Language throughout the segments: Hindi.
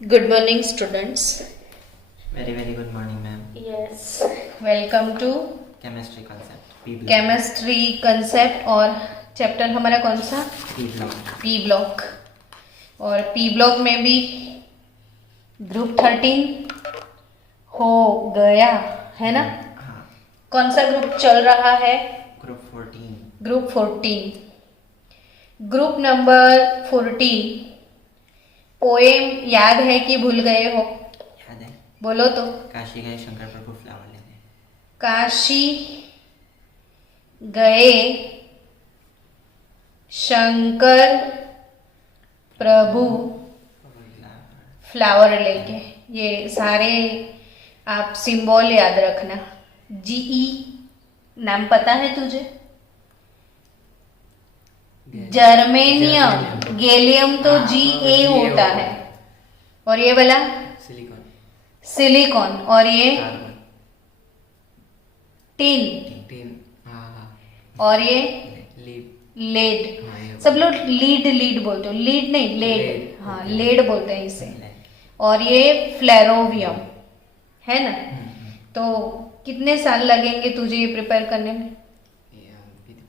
Good morning, students. Very good morning, ma'am. Yes, welcome to Chemistry concept. P block. Chemistry concept और चैप्टर हमारा कौन सा? P block. P block. और पी ब्लॉक में भी ग्रुप 13 हो गया है ना? हाँ. कौन सा ग्रुप चल रहा है? Group 14. Group 14। Group number 14 poem याद है कि भूल गए हो? याद है? बोलो तो। काशी गए शंकर प्रभु फ्लावर लेने. काशी गए शंकर प्रभु फ्लावर लेके। ये सारे आप सिंबल याद रखना। जीई नाम पता है तुझे? जर्मेनियम। गैलियम तो GA होता है। और ये वाला सिलिकॉन. सिलिकॉन। और ये कार्बन. टिन। टिन. हाँ. और ये लीड. लेड। सब लोग लीड बोलते हो, लीड नहीं लेड। लेड, हाँ ओके। लेड बोलते हैं इसे। और ये फ्लेरोवियम है ना? तो कितने साल लगेंगे तुझे ये प्रिपेयर करने में?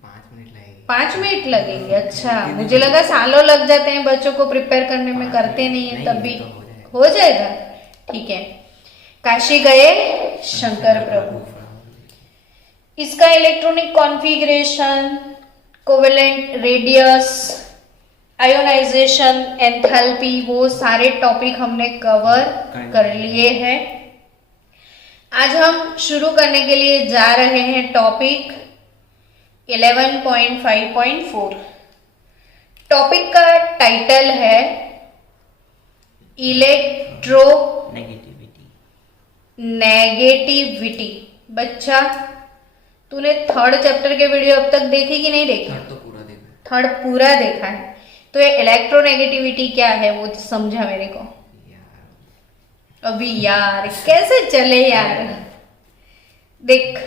5 मिनट लगेंगे. 5 मिनट लगेंगे? अच्छा, मुझे लगा सालों लग जाते हैं बच्चों को प्रिपेयर करने में, करते नहीं है तब भी। हो जाएगा, ठीक है। काशी गए शंकर प्रभु। इसका electronic configuration, covalent radius, ionization, enthalpy, वो सारे टॉपिक हमने कवर कर लिए हैं। आज हम शुरू करने के लिए जा रहे हैं टॉपिक 11.5.4। टॉपिक का टाइटल है इलेक्ट्रो नेगेटिविटी। बच्चा, तूने थर्ड चैप्टर के वीडियो अब तक देखी कि नहीं देखी? तो पूरा देखा. थर्ड पूरा देखा है। तो ये इलेक्ट्रोनेगेटिविटी क्या है वो समझा मेरे को अभी। यार कैसे चले यार। देख,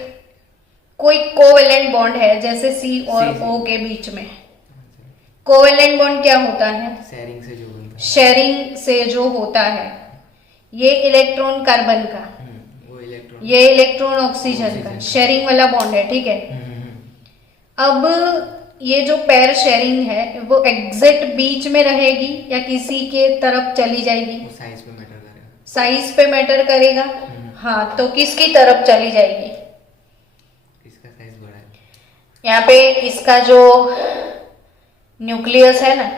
कोई कोवेलेंट बॉन्ड है जैसे C और O के बीच में। कोवेलेंट बॉन्ड क्या होता है? शेयरिंग से जो बनता है. शेयरिंग से जो होता है। ये इलेक्ट्रॉन कार्बन का, वो इलेक्ट्रॉन. ये इलेक्ट्रॉन ऑक्सीजन का, शेयरिंग वाला बॉन्ड है, ठीक है। अब ये जो पेयर शेयरिंग है वो एग्जैक्ट बीच में रहेगी या किसी के तरफ चली जाएगी? वो साइज पे मैटर करेगा. साइज पे मैटर करेगा। हाँ, तो किसकी तरफ चली जाएगी? इसका साइज बड़ा है. यहाँ पे इसका जो न्यूक्लियस है ना,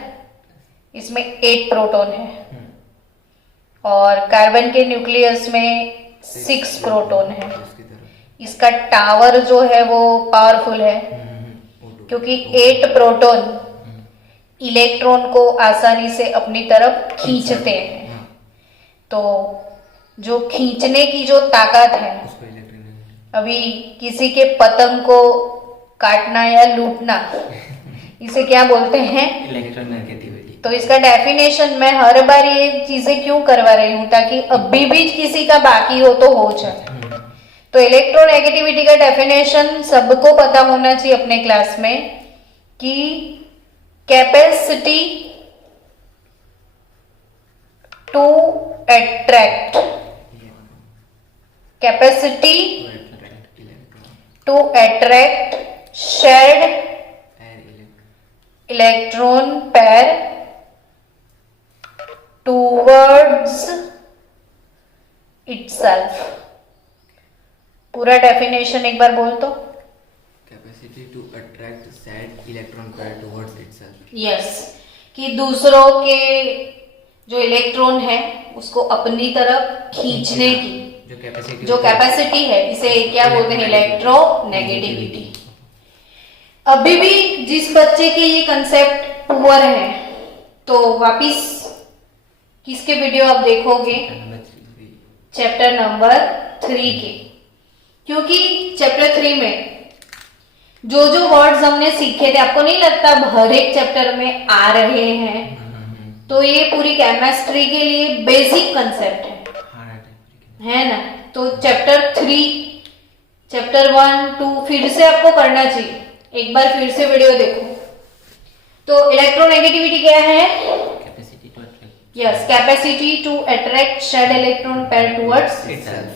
इसमें 8 प्रोटॉन है और कार्बन के न्यूक्लियस में 6 प्रोटॉन है। उसकी तरफ. इसका टावर जो है वो पावरफुल है क्योंकि 8 प्रोटॉन इलेक्ट्रॉन को आसानी से अपनी तरफ खींचते हैं। तो जो खींचने की जो ताकत है, उसको इलेक्ट्रॉन. अभी किसी के पतंग को काटना या लूटना, इसे क्या बोलते हैं? इलेक्ट्रोनेगेटिविटी. तो इसका डेफिनेशन मैं हर बार ये चीजें क्यों करवा रही हूँ, ताकि अभी भी किसी का बाकी हो तो हो जाए। तो इलेक्ट्रोनेगेटिविटी का डेफिनेशन सबको पता होना चाहिए अपने क्लास में कि capacity to attract, capacity to attract shared electron pair towards itself. पूरा डेफिनेशन एक बार बोल तो। Capacity to attract shared electron pair towards itself. Yes, कि दूसरों के जो इलेक्ट्रॉन है उसको अपनी तरफ खींचने की जो कैपेसिटी है, इसे क्या बोलते हैं? इलेक्ट्रोनेगेटिविटी। अभी भी जिस बच्चे के ये कंसेप्ट पुअर है, तो वापिस किसके वीडियो आप देखोगे? चैप्टर नंबर 3 के। क्योंकि चैप्टर 3 में जो जो वर्ड्स हमने सीखे थे, आपको नहीं लगता अब हर एक चैप्टर में आ रहे हैं? तो ये पूरी केमिस्ट्री के लिए बेसिक कंसेप्ट है ना? तो चैप्टर 3, चैप्टर 1, 2 फिर से आपको करना चाहिए। एक बार फिर से वीडियो देखो। तो इलेक्ट्रोनेगेटिविटी क्या है? Yes, capacity to attract shared electron pair towards itself.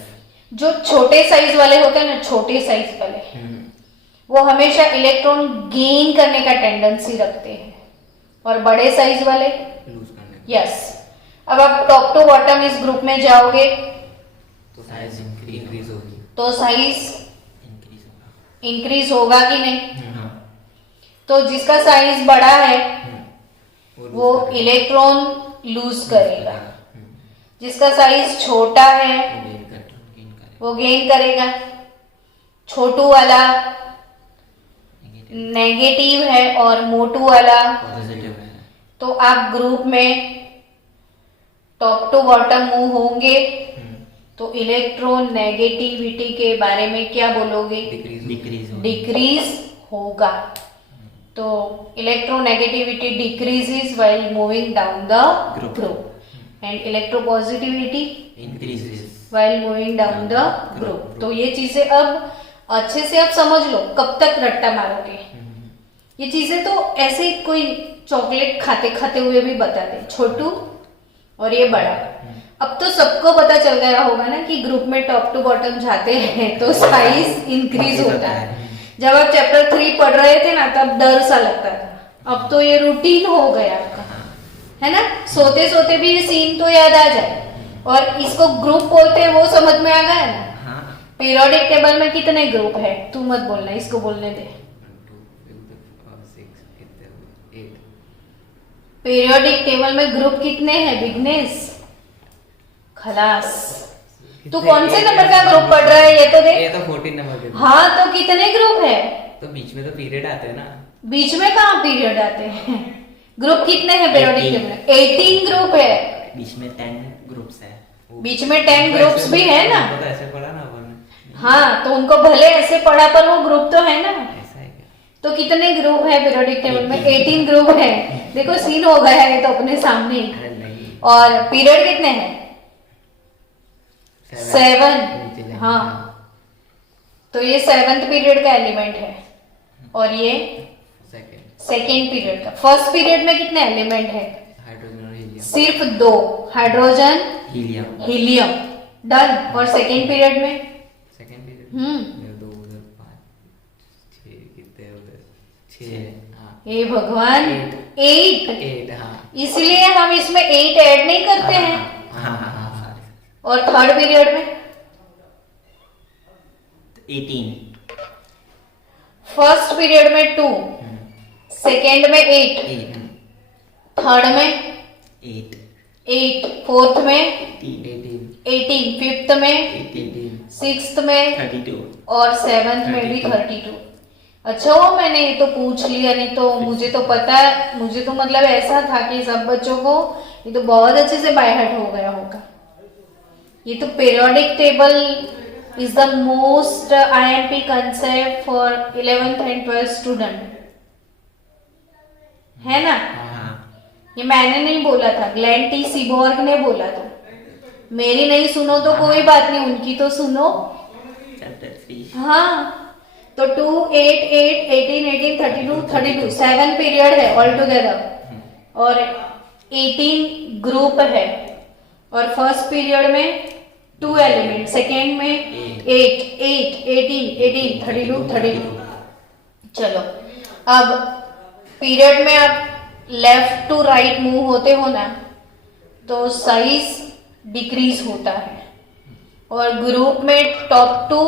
जो छोटे साइज वाले होते हैं ना, छोटे साइज वाले, वो हमेशा इलेक्ट्रॉन गेन करने का टेंडेंसी रखते हैं, और बड़े साइज वाले लूज करने का. यस. अब आप टॉप टू बॉटम इस ग्रुप में जाओगे तो साइज इंक्रीज होगी. तो साइज इंक्रीज होगा. इंक्रीज होगा कि नहीं? हाँ. तो जिसका साइज बड़ा है वो lose करेगा. इलेक्ट्रॉन लूज करेगा, हम्म. जिसका साइज छोटा है वो gain करेगा. वो गेन करेगा. छोटू वाला नेगेटिव है और मोटू वाला पॉजिटिव है. तो आप ग्रुप में टॉप टू बॉटम मूव होंगे तो इलेक्ट्रॉन नेगेटिविटी के बारे में क्या बोलोगे? डिक्रीज डिक्रीज होगा. तो electronegativity decreases while moving down the group and electropositivity increases while moving down the group. तो ये चीजें अब अच्छे से आप समझ लो. कब तक रट्टा मारोगे? ये चीजें तो ऐसे कोई चॉकलेट खाते खाते हुए भी बता दे, छोटू और ये बड़ा. अब तो सबको पता चल गया होगा ना कि ग्रुप में टॉप टू बॉटम जाते हैं तो साइज इंक्रीज होता है. जब आप चैप्टर 3 पढ़ रहे थे ना तब डर सा लगता था, अब तो ये रूटीन हो गया आपका, है ना? सोते सोते भी ये सीन तो याद आ जाए. और इसको ग्रुप बोलते हैं वो समझ में आ गया ना. पीरियोडिक टेबल में कितने ग्रुप है? तू मत बोलना, इसको बोलने दे. पीरियोडिक टेबल में ग्रुप कितने हैं विघ्नेश? खलास. तू कौन से नंबर का ग्रुप पढ़ रहा है ये तो देख. ये तो 14 नंबर के. हाँ तो कितने ग्रुप है? तो बीच में तो पीरियड आते हैं ना. बीच में कहाँ पीरियड आते हैं? ग्रुप कितने हैं पीरियोडिक टेबल में? 18 ग्रुप है. बीच में 10 ग्रुप्स है. बीच में 10 ग्रुप्स भी है ना. तो ऐसे पढ़ा ना अपन. हाँ तो उनको भले ऐसे पढ़ा पर वो ग्रुप तो है ना. ऐसा है क्या? तो कितने ग्रुप है पीरियोडिक टेबल में? 18 ग्रुप है. देखो सीन हो गया है तो अपने सामने ही. अरे नहीं. और पीरियड कितने हैं? 7. हाँ तो ये 7th पीरियड का एलिमेंट है और ये सेकेंड पीरियड का. फर्स्ट पीरियड में कितने एलिमेंट है? हाइड्रोजन और हीलियम. सिर्फ 2, हाइड्रोजन हीलियम. हीलियम. डन. और सेकेंड पीरियड में सेकंड पीरियड. 2 उधर 5 6 कितने हो गए? 6. हाँ. हे भगवान 8. हाँ. इसलिए हम इसमें 8 ऐड नहीं करते हैं. हाँ. और थर्ड पीरियड में 18. फर्स्ट पीरियड में 2, सेकेंड में 8, 8. थर्ड में 8. फोर्थ में 18. 18, फिफ्थ में 18. सिक्स्थ में 32. और सेवंथ में भी 32. अच्छा वो मैंने ये तो पूछ लिया, नहीं तो मुझे तो पता है. मुझे तो मतलब ऐसा था कि सब बच्चों को ये तो बहुत अच्छे से बाय हार्ट हो गया होगा. ये तो periodic table is the most IMP concept for 11th and 12th student, है ना? ये मैंने नहीं बोला था, ग्लेन टी सीबॉर्ग ने बोला था. मेरी नहीं सुनो तो कोई बात नहीं, उनकी तो सुनो. हाँ तो 2, 8, 8, 18, 18, 32, 32 7 पीरियड है ऑल टुगेदर और 18 ग्रुप है. और फर्स्ट पीरियड में 2 एलिमेंट, सेकेंड में 8, 8, 18, 18, 32, 32. चलो अब पीरियड में आप लेफ्ट टू राइट मूव होते हो ना तो साइज डिक्रीज होता है. और ग्रुप में टॉप टू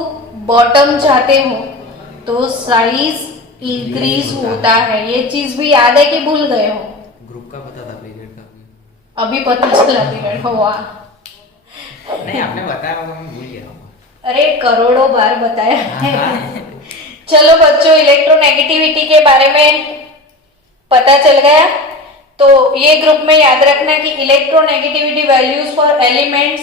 बॉटम जाते हो तो साइज इंक्रीज होता है. ये चीज भी याद है कि भूल गए हो? ग्रुप का पता था, पीरियड का भी. अभी पता चला पीरियड का. वाह. नहीं आपने बताया मैं भूल गया. अरे करोड़ों बार बताया है. चलो बच्चों इलेक्ट्रोनेगेटिविटी के बारे में पता चल गया. तो ये ग्रुप में याद रखना कि electronegativity values for element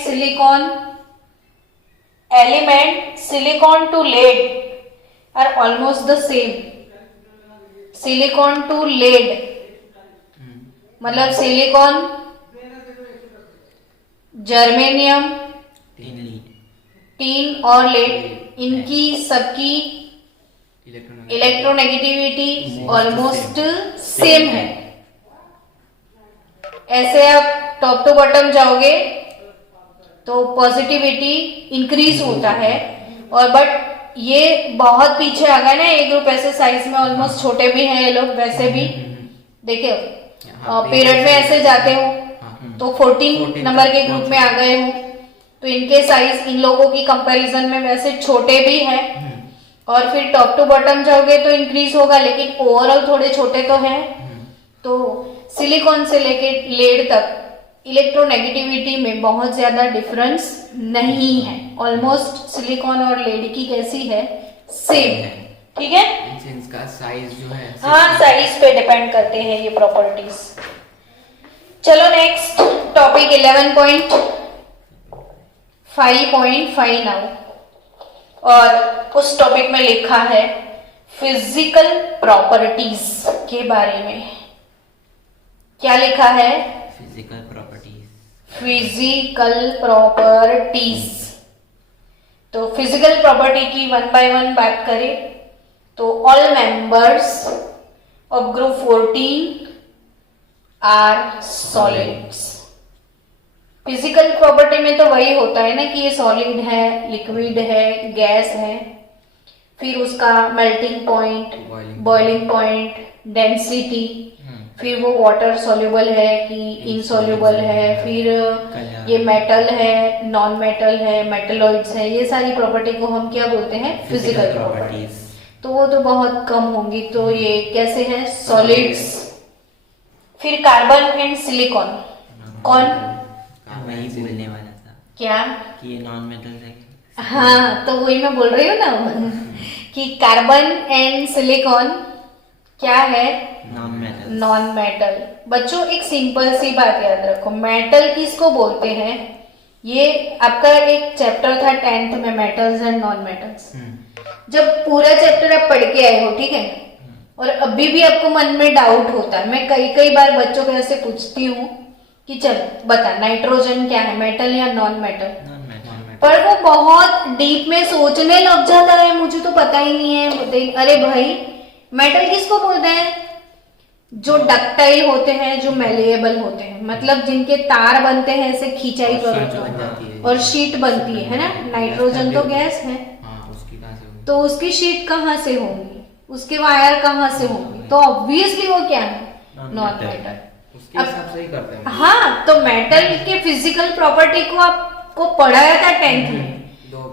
silicon to lead are almost the same. Silicon to lead मतलब सिलिकॉन, जर्मेनियम, टीन और लेड, इनकी सबकी इलेक्ट्रोनेगेटिविटी ऑलमोस्ट सेम है. ऐसे आप टॉप टू बॉटम जाओगे तो पॉजिटिविटी इंक्रीज होता है। और बट ये बहुत पीछे आ गया ना, ये ग्रुप ऐसे साइज में ऑलमोस्ट छोटे भी हैं ये लोग, वैसे भी देखिए पीरियड में ऐसे जाते हो तो 14 नंबर के ग्रुप में आ गए हो, तो इनके साइज इन लोगों की कंपैरिजन में वैसे छोटे भी हैं। और फिर टॉप टू बॉटम जाओगे तो इंक्रीज होगा, लेकिन ओवरऑल थोड़े छोटे तो हैं। तो सिलिकॉन से लेके लेड तक इलेक्ट्रोनेगेटिविटी में बहुत ज्यादा डिफरेंस नहीं है। ऑलमोस्ट सिलिकॉन और लेड की कैसी है, सेम है, ठीक है। इनका साइज जो है, हाँ, साइज पे डिपेंड करते हैं ये प्रॉपर्टीज। चलो नेक्स्ट टॉपिक 11.5.5 नाउ, और उस टॉपिक में लिखा है फिजिकल प्रॉपर्टीज के बारे में। क्या लिखा है? Physical properties. Physical properties. तो फिजिकल प्रॉपर्टी की 1 by 1 बात करें तो all members of group 14 are solids. Physical property में तो वही होता है ना कि ये सॉलिड है, लिक्विड है, गैस है, फिर उसका melting point, boiling point, density, फिर वो वाटर सॉल्युबल है कि इनसॉल्युबल है, फिर ये मेटल है, नॉन मेटल है, मेटलॉइड्स है, ये सारी प्रॉपर्टी को हम क्या बोलते हैं? Physical properties. तो वो तो बहुत कम होंगी, तो ये कैसे है? सॉलिड्स। फिर कार्बन एंड सिलिकॉन। कौन? वही बोलने वाला था। क्या? कि ये नॉन मेटल है। हाँ, तो वही मैं बोल रही हूँ ना कि कार्बन एंड सिलिकॉन क्या है? Non metal. Non metal. बच्चों एक सिंपल सी बात याद रखो, मेटल किसको बोलते हैं? ये आपका एक चैप्टर था 10th में, मेटल्स एंड नॉन मेटल्स। जब पूरा चैप्टर आप पढ़ के आए हो, ठीक है, और अभी भी आपको मन में डाउट होता है, मैं कई बार बच्चों को ऐसे पूछती हूँ कि चल बता नाइट्रोजन क्या है, मेटल या नॉन मेटल? पर वो बहुत डीप में सोचने लग जाता है, मुझे तो पता ही नहीं है। अरे भाई, मेटल किसको बोलते हैं? जो डक्टाइल होते हैं, जो मेलिएबल होते हैं, मतलब जिनके तार बनते हैं ऐसे खींचाई करो और शीट बनती है ना। नाइट्रोजन तो गैस है, तो उसकी शीट कहाँ से होंगी, उसके वायर कहाँ से होंगी? तो ऑब्वियसली वो क्या है? Non metal. उसके हिसाब से ही करते हैं। हाँ, तो मेटल के फिजिकल प्रॉपर्टी को आपको पढ़ाया था 10th में,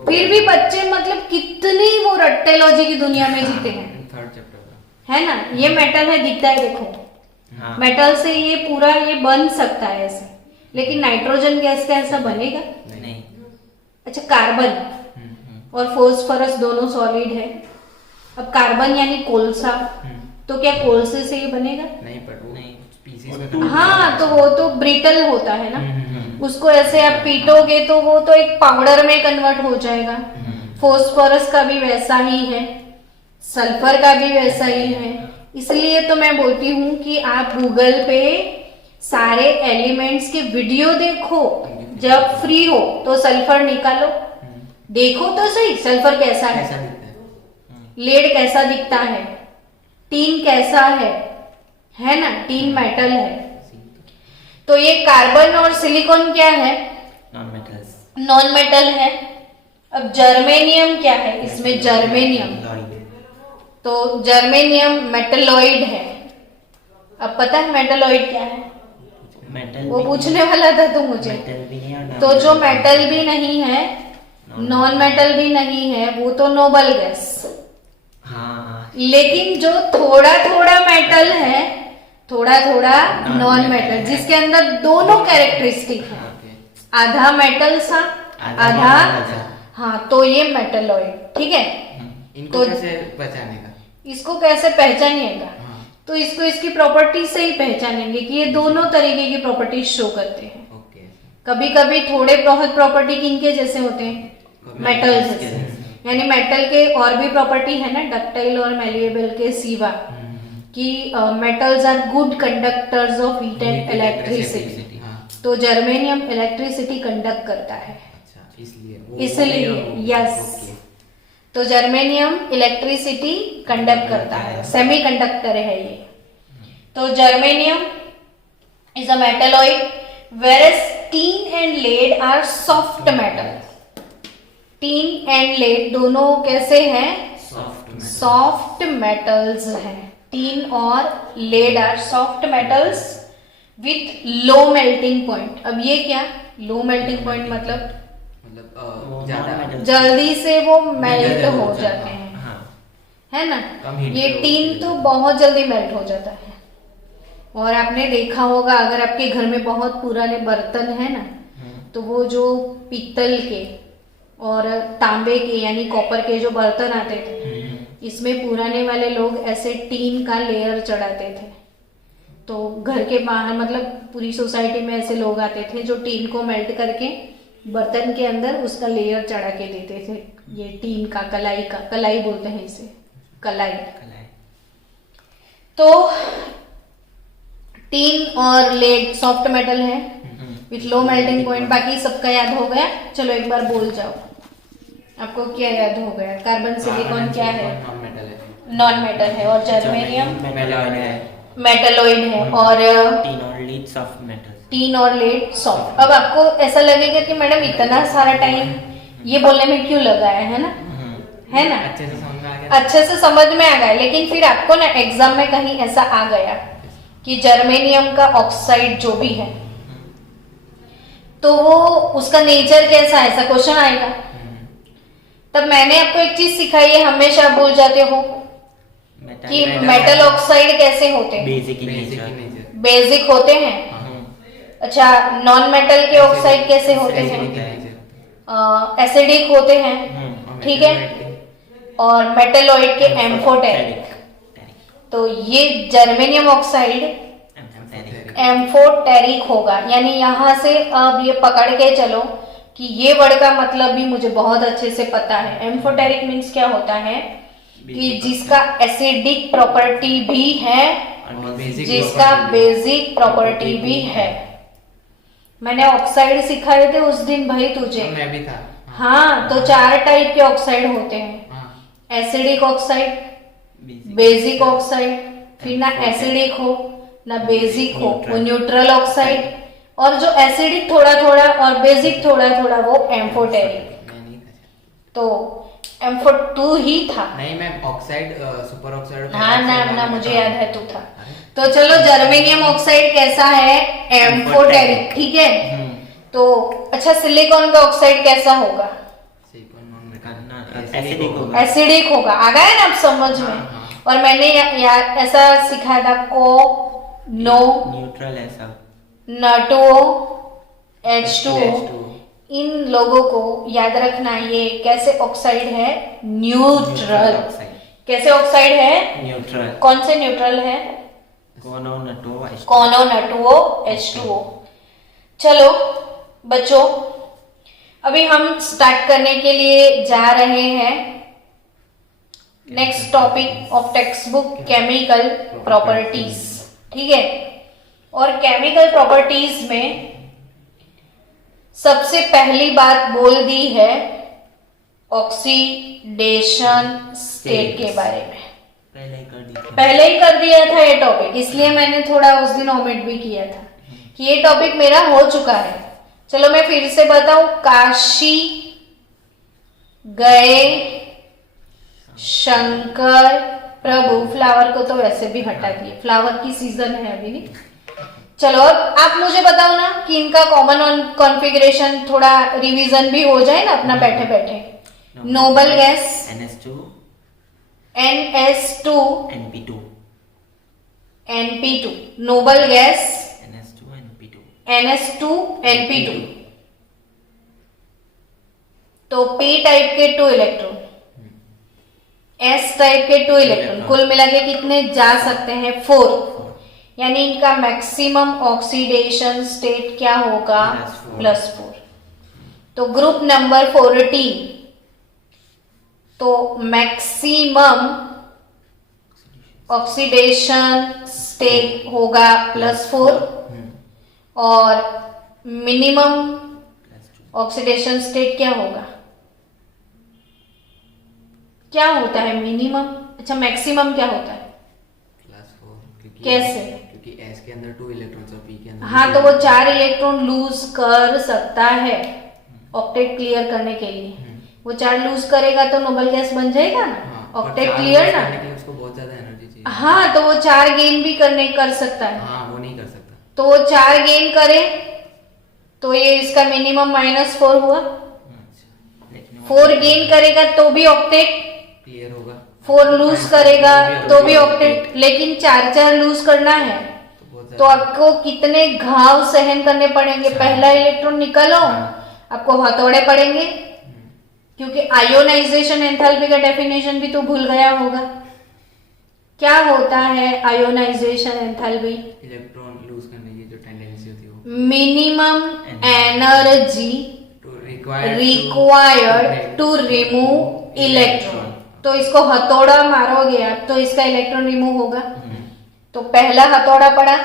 फिर भी बच्चे मतलब कितनी वो रट्टेलॉजी की दुनिया में जीते हैं। 3rd चैप्टर है ना, ये मेटल है, दिखता है देखो। हाँ। मेटल से ये पूरा ये बन सकता है ऐसे, लेकिन नाइट्रोजन गैस का ऐसा बनेगा नहीं। अच्छा, कार्बन और फास्फोरस दोनों सॉलिड है। अब कार्बन यानी कोलसा, तो क्या कोलसे से ये बनेगा? नहीं, पर वो नहीं स्पीसीज में तो हाँ, तो वो तो ब्रिटल होता है ना, उसको ऐसे आप पीटोगे तो वो तो एक पाउडर में कन्वर्ट हो जाएगा। फास्फोरस का भी वैसा ही है, सल्फर का भी वैसा ही है। इसलिए तो मैं बोलती हूँ कि आप गूगल पे सारे एलिमेंट्स के वीडियो देखो, जब फ्री हो तो सल्फर निकालो, देखो तो सही सल्फर कैसा है, लेड कैसा दिखता है, टीन कैसा है ना, टीन मेटल है। तो ये कार्बन और सिलिकॉन क्या है? नॉन मेटल है। अब जर्मेनियम क्या है? इसमें जर्मेनियम, तो जर्मेनियम मेटलॉइड है। अब पता है मेटलॉइड क्या है? मेटल वो पूछने वाला था तू मुझे। तो जो मेटल भी नहीं है, नॉन मेटल भी नहीं है, वो तो नोबल गैस। हाँ। लेकिन जो थोड़ा थोड़ा मेटल है, थोड़ा थोड़ा नॉन मेटल, जिसके अंदर दोनों कैरेक्टरिस्टिक है, आधा मेटल सा आधा, हाँ, तो ये मेटलॉइड, ठीक है। इनको तो कैसे पहचानेगा? इसको कैसे पहचानिएगा? तो इसको इसकी प्रॉपर्टी से ही पहचानेंगे कि ये दोनों तरीके की प्रॉपर्टीज शो करते हैं। कभी कभी थोड़े बहुत प्रॉपर्टी किनके जैसे होते हैं? मेटल जैसे। यानी मेटल के और भी प्रॉपर्टी है ना, डक्टाइल और मेलिएबल के सिवा, कि metals are good conductors of heat and electricity. तो जर्मेनियम इलेक्ट्रिसिटी कंडक्ट करता है, इसलिए यस, तो जर्मेनियम इलेक्ट्रिसिटी कंडक्ट करता है, सेमीकंडक्टर है ये। तो germanium is a metalloid whereas tin and lead are soft metal. tin and lead दोनों कैसे हैं? सॉफ्ट मेटल्स हैं. tin और lead are soft metals with low melting point. अब ये क्या low melting point मतलब ज्यादा जल्दी से वो मेल्ट हो जाते हैं, है ना. ये टीन तो बहुत जल्दी मेल्ट हो जाता है. और आपने देखा होगा अगर आपके घर में बहुत पुराने बर्तन है ना, तो वो जो पीतल के और तांबे के यानी कॉपर के जो बर्तन आते थे, इसमें पुराने वाले लोग ऐसे टीन का लेयर चढ़ाते थे. तो घर के बाहर मतलब पूरी सोसाइटी में ऐसे लोग आते थे जो टीन को मेल्ट करके बर्तन के अंदर उसका लेयर चढ़ा के देते थे. ये टीन का कलाई बोलते हैं इसे, कलाई. तो टीन और लेड सॉफ्ट मेटल है विथ लो मेल्टिंग पॉइंट. बाकी सबका याद हो गया? चलो एक बार बोल जाओ, आपको क्या याद हो गया? कार्बन सिलिकॉन क्या है? नॉन मेटल है. और जर्मेनियम मेटलॉइड है. और टीन और लीड सॉफ्ट मेटल. टीन और लेड सॉफ्ट. अब आपको ऐसा लगेगा कि मैडम इतना सारा टाइम ये बोलने में क्यों लगाया है ना, है ना. अच्छे से समझ में आ गया. लेकिन फिर आपको ना एग्जाम में कहीं ऐसा आ गया कि जर्मेनियम का ऑक्साइड जो भी है तो वो उसका नेचर कैसा है, ऐसा क्वेश्चन आएगा. तब मैंने आपको एक चीज सिखाई है, हमेशा आप भूल जाते हो कि मेटल ऑक्साइड कैसे होते हैं. बेसिक होते हैं. अच्छा, नॉन मेटल के ऑक्साइड कैसे होते हैं? एसिडिक होते हैं. ठीक है. और मेटलॉइड के एम्फोटेरिक. तो ये जर्मेनियम ऑक्साइड एम्फोटेरिक होगा. यानी यहां से अब ये पकड़ के चलो कि ये वर्ड का मतलब भी मुझे बहुत अच्छे से पता है. एम्फोटेरिक मीन्स क्या होता है कि जिसका एसिडिक प्रॉपर्टी भी है, जिसका बेसिक प्रॉपर्टी भी है. मैंने ऑक्साइड सिखाए थे उस दिन भाई तुझे. मैं भी था. हाँ, तो 4 टाइप के ऑक्साइड होते हैं. एसिडिक ऑक्साइड, बेसिक ऑक्साइड, फिर ना एसिडिक हो ना बेसिक हो वो न्यूट्रल ऑक्साइड, और जो एसिडिक थोड़ा थोड़ा और बेसिक थोड़ा थोड़ा वो एम्फोटेरिक. तो एम्फो तू ही था. नहीं, मैं ऑक्साइड सुपर ऑक्साइड. हाँ ना मुझे याद है तू था. तो चलो, जर्मेनियम ऑक्साइड कैसा है? एम्फोटेरिक. ठीक है. तो अच्छा, सिलिकॉन का ऑक्साइड कैसा होगा? एसिडिक होगा. आ गया ना आप समझ में? और मैंने ऐसा सिखाया था को नो न्यूट्रल ऐसा N2O H2O. इन लोगों को याद रखना. ये कैसे ऑक्साइड है? न्यूट्रल. कैसे ऑक्साइड है? न्यूट्रल. कौन से न्यूट्रल है? कोनो N2O H2O. चलो बच्चों, अभी हम स्टार्ट करने के लिए जा रहे हैं next topic of text book, chemical properties. ठीक है. और केमिकल प्रॉपर्टीज में सबसे पहली बात बोल दी है ऑक्सीडेशन स्टेट के बारे में. पहले ही कर दिया था ये टॉपिक, इसलिए मैंने थोड़ा उस दिन ओमिट भी किया था कि ये टॉपिक मेरा हो चुका है. चलो मैं फिर से बताऊं. काशी गए शंकर प्रभु. फ्लावर को तो वैसे भी हटा दिए, फ्लावर की सीजन है अभी नहीं. चलो अब आप मुझे बताओ ना कि इनका कॉमन कॉन्फ़िगरेशन थोड़ा रिवीजन भी हो जाए ना अपना बैठे बैठे. Noble gas NS2 NP2. Noble gas NS2 NP2. तो P टाइप के 2 इलेक्ट्रॉन, S टाइप के 2 इलेक्ट्रॉन, कुल मिला के कितने जा सकते हैं? 4. यानी इनका मैक्सिमम ऑक्सीडेशन स्टेट क्या होगा? +4. तो ग्रुप नंबर 14. तो मैक्सिमम ऑक्सीडेशन स्टेट होगा +4 और मिनिमम ऑक्सीडेशन स्टेट क्या होगा? क्या होता है मिनिमम? अच्छा, मैक्सिमम क्या होता है? कैसे? क्योंकि S के अंदर 2 इलेक्ट्रॉन्स और P के अंदर हाँ, तो वो 4 इलेक्ट्रॉन लूज कर सकता है ऑक्टेट क्लियर करने के लिए। वो 4 लूज करेगा तो नोबल गैस बन जाएगा ना, हाँ, ऑक्टेट पर 4 क्लियर लूज ना। करने के लिए उसको बहुत ज्यादा एनर्जी चाहिए। हाँ, तो वो 4 गेन भी कर सकता है। हाँ, वो नहीं कर सकता। तो वो 4 गेन करे तो ये इसका मिनिमम -4 हुआ। लेकिन 4 गेन करेगा तो भी ऑक्टेट, क्लियर होगा। 4 लूज करेगा तो भी ऑक्टेट, लेकिन 4 लूज करना है तो बहुत तो आपको कितने घाव सहन करने पड़ेंगे। पहला इलेक्ट्रॉन निकालो, आपको हथौड़े पड़ेंगे, क्योंकि आयोनाइजेशन एंथैल्पी का डेफिनेशन भी तो भूल गया होगा। क्या होता है आयोनाइजेशन एंथैल्पी? इलेक्ट्रॉन लूज करने की जो टेंडेंसी होती है वो minimum energy required to remove electron. तो इसको हथौड़ा मारोगे आप तो इसका इलेक्ट्रॉन रिमूव होगा। तो पहला हथौड़ा पड़ा,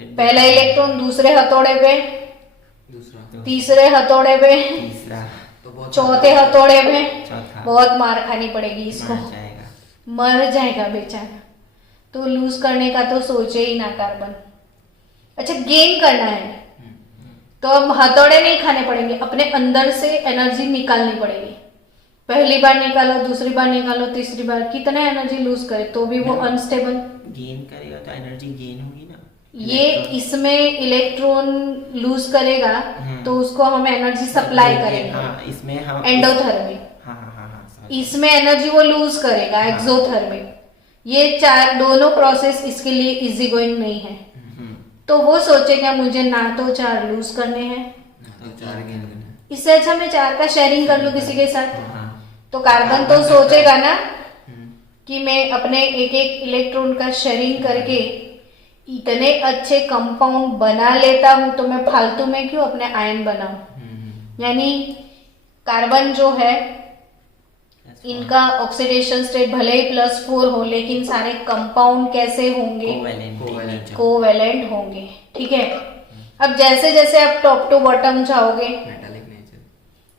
पहला इलेक्ट्रॉन दूसरे हथौड़े पे, दूसरा, तीसरे हथौड़े पे, तीसरा, तो बहुत चौथे हथौड़े पे। चौथा, बहुत मार खानी पड़ेगी इसको, मर जाएगा। मर जाएगा बेचारा। तो लूज करने का तो सोचे ही ना कार्बन। अच्छा, गेन करना है तो अब हथौड़े नहीं खाने पड़ेंगे, अपने अंदर से एनर्जी निकालनी पड़ेगी। पहली बार निकालो, दूसरी बार निकालो, तीसरी बार, कितना एनर्जी लूज करे तो भी वो अनस्टेबल। गेन करेगा तो एनर्जी गेन होगी ना। ये इसमें इलेक्ट्रॉन लूज करेगा तो उसको हम एनर्जी सप्लाई करेंगे। हाँ, इसमें हम एंडोथर्मिक। हाँ हाँ हाँ हाँ, sorry। इसमें एनर्जी वो लूज करेगा एक्सोथर्मिक। ये 4 दोनों प्रोसेस इसके लिए इजी गोइंग नहीं है। तो वो सोचेगा मुझे ना तो 4 लूज करने हैं, तो 4 गेन करना है। इससे अच्छा मैं 4 का शेयरिंग कर लूं किसी के साथ। हाँ, तो कार्बन तो सोचेगा ना कि मैं अपने एक एक इलेक्ट्रॉन का शेयरिंग करके इतने अच्छे कंपाउंड बना लेता हूं, तो मैं फालतू में क्यों अपने आयन बनाऊं। यानी कार्बन जो है इनका ऑक्सीडेशन स्टेट भले ही +4 हो, लेकिन सारे कंपाउंड कैसे होंगे? कोवैलेंट। कोवैलेंट होंगे। ठीक है। अब जैसे जैसे आप टॉप टू बॉटम जाओगे, मेटालिक नेचर।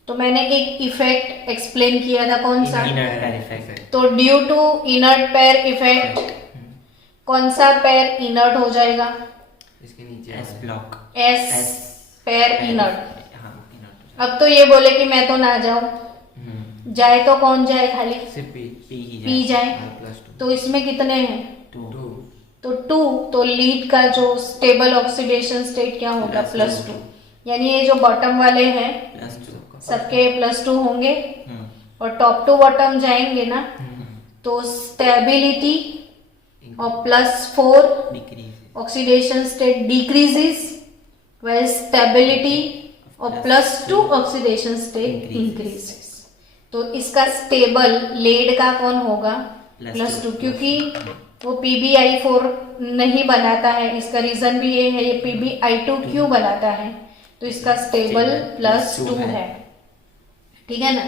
तो मैंने एक इफेक्ट एक्सप्लेन किया था, कौन सा? Inert pair effect. तो due to inert pair effect कौन सा पेयर इनर्ट हो जाएगा? इसके नीचे s block. S pair inert. हाँ, इनर्ट। अब तो ये बोले कि मैं तो ना जाऊं, जाए तो कौन जाए? खाली सिर्फ पी पी जाए। +2 तो इसमें कितने हैं? 2। तो 2। तो लीड का जो स्टेबल ऑक्सीडेशन स्टेट क्या होगा? +2। यानी ये जो बॉटम वाले हैं सबके +2 होंगे, और टॉप टू बॉटम जाएंगे ना तो स्टेबिलिटी और +4 decrease. Oxidation state decreases, well stability और +2 ऑक्सीडेशन स्टेट इंक्रीजेस। तो इसका स्टेबल लेड का कौन होगा? +2, क्योंकि वो PbI4 नहीं बनाता है। इसका रीजन भी ये है, ये PbI2 क्यों बनाता है? तो इसका स्टेबल +2 है। ठीक है ना।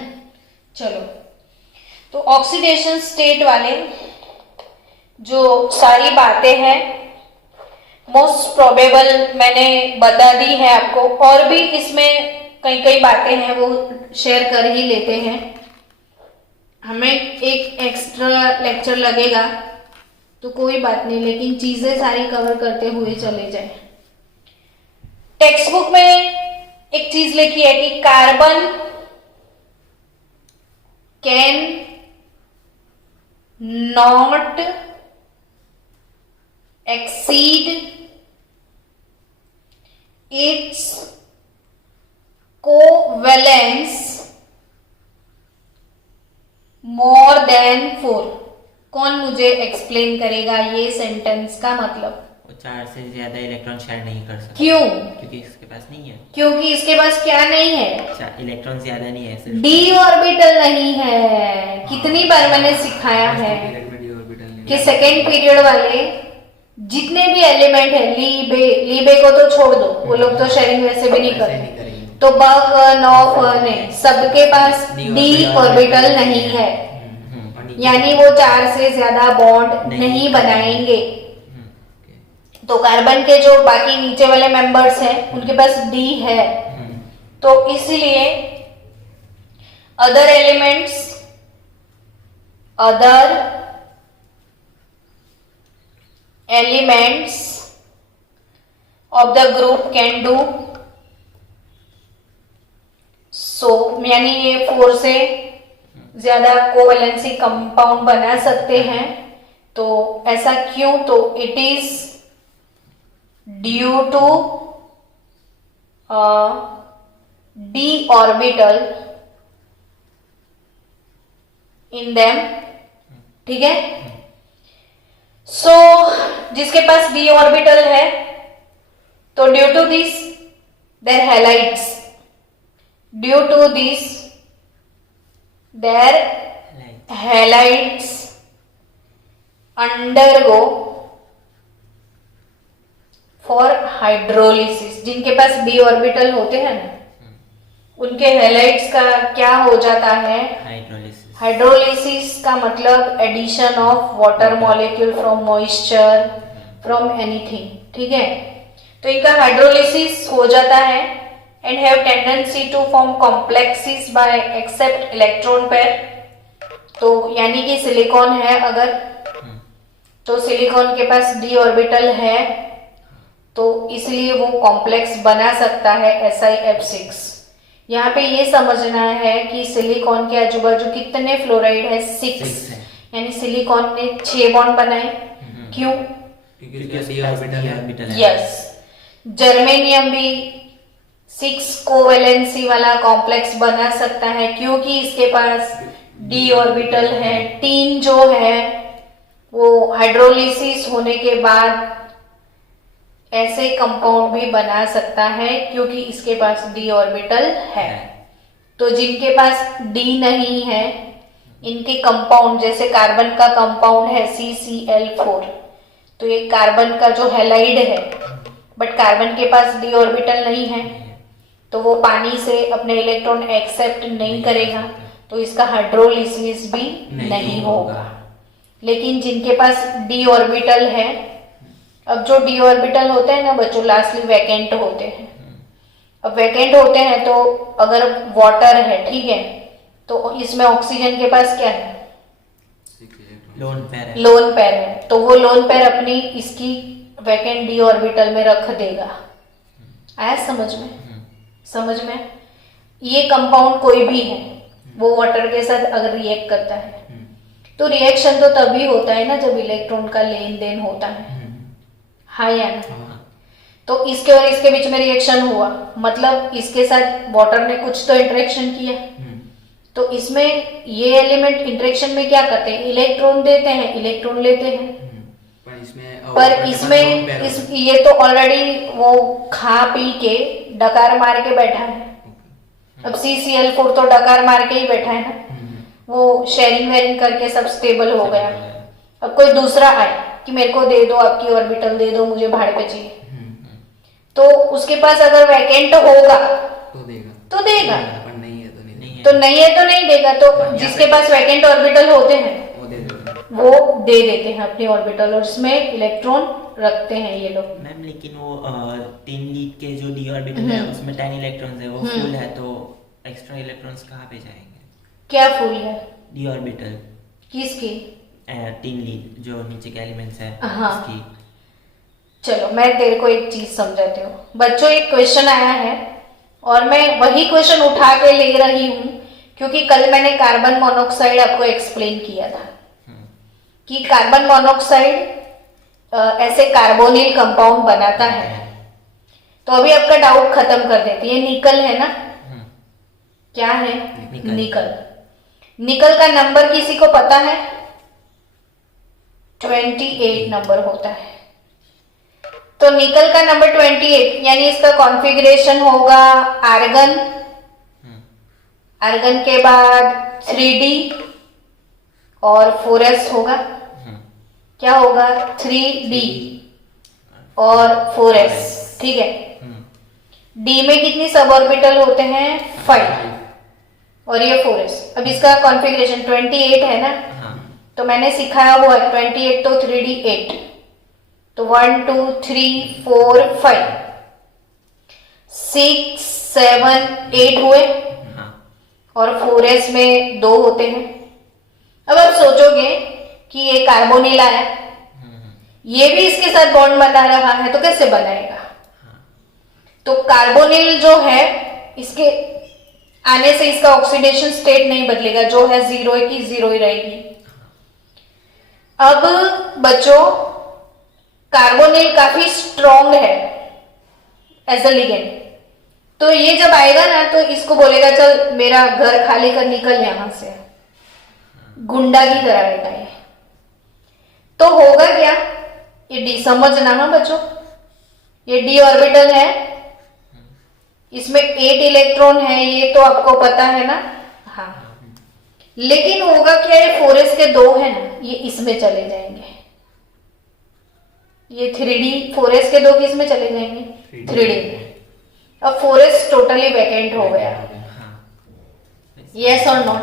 चलो, तो ऑक्सीडेशन स्टेट वाले जो सारी बातें हैं मोस्ट प्रोबेबल मैंने बता दी है आपको, और भी इसमें कई बातें हैं वो शेयर कर ही लेते हैं। हमें एक एक्स्ट्रा लेक्चर लगेगा तो कोई बात नहीं, लेकिन चीजें सारी कवर करते हुए चले जाए। टेक्स्ट बुक में एक चीज लिखी है कि carbon can not exceed its covalence more than 4। कौन मुझे एक्सप्लेन करेगा ये सेंटेंस का मतलब? वो 4 से ज्यादा इलेक्ट्रॉन शेयर नहीं कर सकता। क्यों? क्योंकि इसके पास नहीं है। क्योंकि इसके पास क्या नहीं है? इलेक्ट्रॉन ज्यादा नहीं है, सिर्फ डी ऑर्बिटल नहीं है। कितनी बार मैंने सिखाया है कि सेकेंड पीरियड वाले जितने भी एलिमेंट है, लीबे को तो छोड़ दो, वो लोग तो शेयरिंग वैसे भी नहीं करते। तो बक नॉफ ने सबके पास डी ऑर्बिटल नहीं है, यानी वो 4 से ज्यादा बॉन्ड नहीं बनाएंगे। तो कार्बन के जो बाकी नीचे वाले मेंबर्स हैं उनके पास डी है। तो इसलिए other elements, other elements of the group can do so, यानी ये 4 से ज्यादा कोवैलेंसी कंपाउंड बना सकते हैं। तो ऐसा क्यों? तो it is due to d orbital in them, ठीक है। सो जिसके पास d ऑर्बिटल है, तो due to this their halides, due to this their halides undergo for hydrolysis. जिनके पास d ऑर्बिटल होते हैं ना, उनके हैलाइड्स का क्या हो जाता है? हाइड्रोलिसिस। हाइड्रोलिसिस का मतलब addition of water molecule from moisture, from anything, ठीक है। तो इनका हाइड्रोलिसिस हो जाता है and have tendency to form complexes by except electron pair. तो यानी कि सिलिकॉन है अगर, तो सिलिकॉन के पास d ऑर्बिटल है, तो इसलिए वो कॉम्प्लेक्स बना सकता है SiF6। यहाँ पे ये समझना है कि सिलिकॉन के आजू बाजू कितने फ्लोराइड है? 6 यानी सिलिकॉन ने 6 बॉन्ड बनाए। क्यों? क्योंकि उसका d ऑर्बिटल है। यस। जर्मेनियम भी 6 कोवैलेंसी वाला कॉम्प्लेक्स बना सकता है क्योंकि इसके पास d ऑर्बिटल है। टीन जो है वो हाइड्रोलिसिस होने के बाद ऐसे कंपाउंड भी बना सकता है क्योंकि इसके पास d ऑर्बिटल है। तो जिनके पास d नहीं है, इनके कंपाउंड, जैसे कार्बन का कंपाउंड है CCl4, तो ये कार्बन का जो हैलाइड है, बट कार्बन के पास d ऑर्बिटल नहीं है, तो वो पानी से अपने इलेक्ट्रॉन एक्सेप्ट नहीं करेगा, तो इसका हाइड्रोलिसिस भी नहीं होगा। लेकिन जिनके पास d ऑर्बिटल है, अब जो d ऑर्बिटल होते हैं ना बच्चों, लास्टली वैकेंट होते हैं। अब वैकेंट होते हैं तो अगर वाटर है, ठीक है, तो इसमें ऑक्सीजन के पास क्या है? लोन पेयर है। लोन पेयर है, तो वो लोन पेयर अपनी इसकी वैकेंट d ऑर्बिटल में रख देगा। आया समझ में? समझ में? ये कंपाउंड कोई भी है, वो वाटर के साथ अगर रिएक्ट करता है, तो रिएक्शन तो तभी होता है ना जब इलेक्ट्रॉन का लेन देन होता है, हाँ या ना? तो इसके और इसके बीच में रिएक्शन हुआ, मतलब इसके साथ वाटर ने कुछ तो इंटरेक्शन किया। तो इसमें ये एलिमेंट इंटरेक्शन में क्या करते हैं? इलेक्ट्रॉन देते हैं, इलेक्ट्रॉन लेते हैं। पर इसमें ये तो ऑलरेडी वो खा पी के डकार मार के बैठा है। अब CCl4 तो डकार मार के ही बैठा है ना, वो शेयरिंग वेयरिंग करके सब स्टेबल हो गया। अब कोई दूसरा आए कि मेरे को दे दो, आपकी ऑर्बिटल दे दो, मुझे भाड़े पे चाहिए, तो उसके पास अगर वैकेंट होगा तो देगा, पर नहीं है तो नहीं। तो नहीं है तो नहीं देगा। तो जिसके पास वैकेंट ऑर्बिटल होते हैं वो दे देते हैं अपनी ऑर्बिटल, और इसमें इलेक्ट्रॉन रखते हैं ये लोग। मैम लेकिन वो 3 लीड के जो d ऑर्बिटल है उसमें 10 इलेक्ट्रॉन्स है, वो फुल है, तो एक्स्ट्रा इलेक्ट्रॉन्स कहाँ पे जाएंगे? क्या फुल है? d ऑर्बिटल किसकी? 3 लीड जो नीचे के एलिमेंट्स है हाँ। उसकी। चलो मैं तेरे को एक चीज समझाती हूँ। बच्चों एक क्वेश्चन आया है और मैं वही क्वेश्चन उठा के ले रही हूँ क्योंकि कल मैंने कार्बन मोनोऑक्साइड आपको एक्सप्लेन किया था कि कार्बन मोनोऑक्साइड ऐसे कार्बोनिल कंपाउंड बनाता है। तो अभी आपका डाउट खत्म कर देती है। निकल है ना, क्या है? निकल। निकल का नंबर किसी को पता है? 28 नंबर होता है। तो निकल का नंबर 28 यानी इसका कॉन्फ़िगरेशन होगा आर्गन, आर्गन के बाद 3D और 4s होगा। क्या होगा? 3D और 4s, ठीक है। D में कितनी सब ऑर्बिटल होते हैं? 5 और ये 4s। अब इसका कॉन्फ़िगरेशन 28 है ना, तो मैंने सिखाया हुआ है 28 तो 3D 8, तो 1 2 3 4 5 6 7 8 हुए और 4s में 2 होते हैं। अब आप सोचोगे कि ये कार्बोनिल आया, ये भी इसके साथ बॉन्ड बना रहा है, तो कैसे बनाएगा? तो कार्बोनिल जो है इसके आने से इसका ऑक्सीडेशन स्टेट नहीं बदलेगा, जो है 0 की 0 ही रहेगी। अब बच्चों, कार्बोनिल काफी स्ट्रॉन्ग है एज अ लिगेंड, तो ये जब आएगा ना तो इसको बोलेगा चल मेरा घर खाली कर, निकल यहां से, गुंडा की तरह रहेगा ये। तो होगा क्या, ये डी समझना है बच्चों, ये डी ऑर्बिटल है, इसमें 8 इलेक्ट्रॉन है, ये तो आपको पता है ना। हाँ, लेकिन होगा क्या, ये 4s के 2 है ना, ये इसमें चले जाएंगे, ये 3d 4s के 2 किस में चले जाएंगे, 3d में। अब 4s टोटली वैकेंट हो गया, यस और नॉट।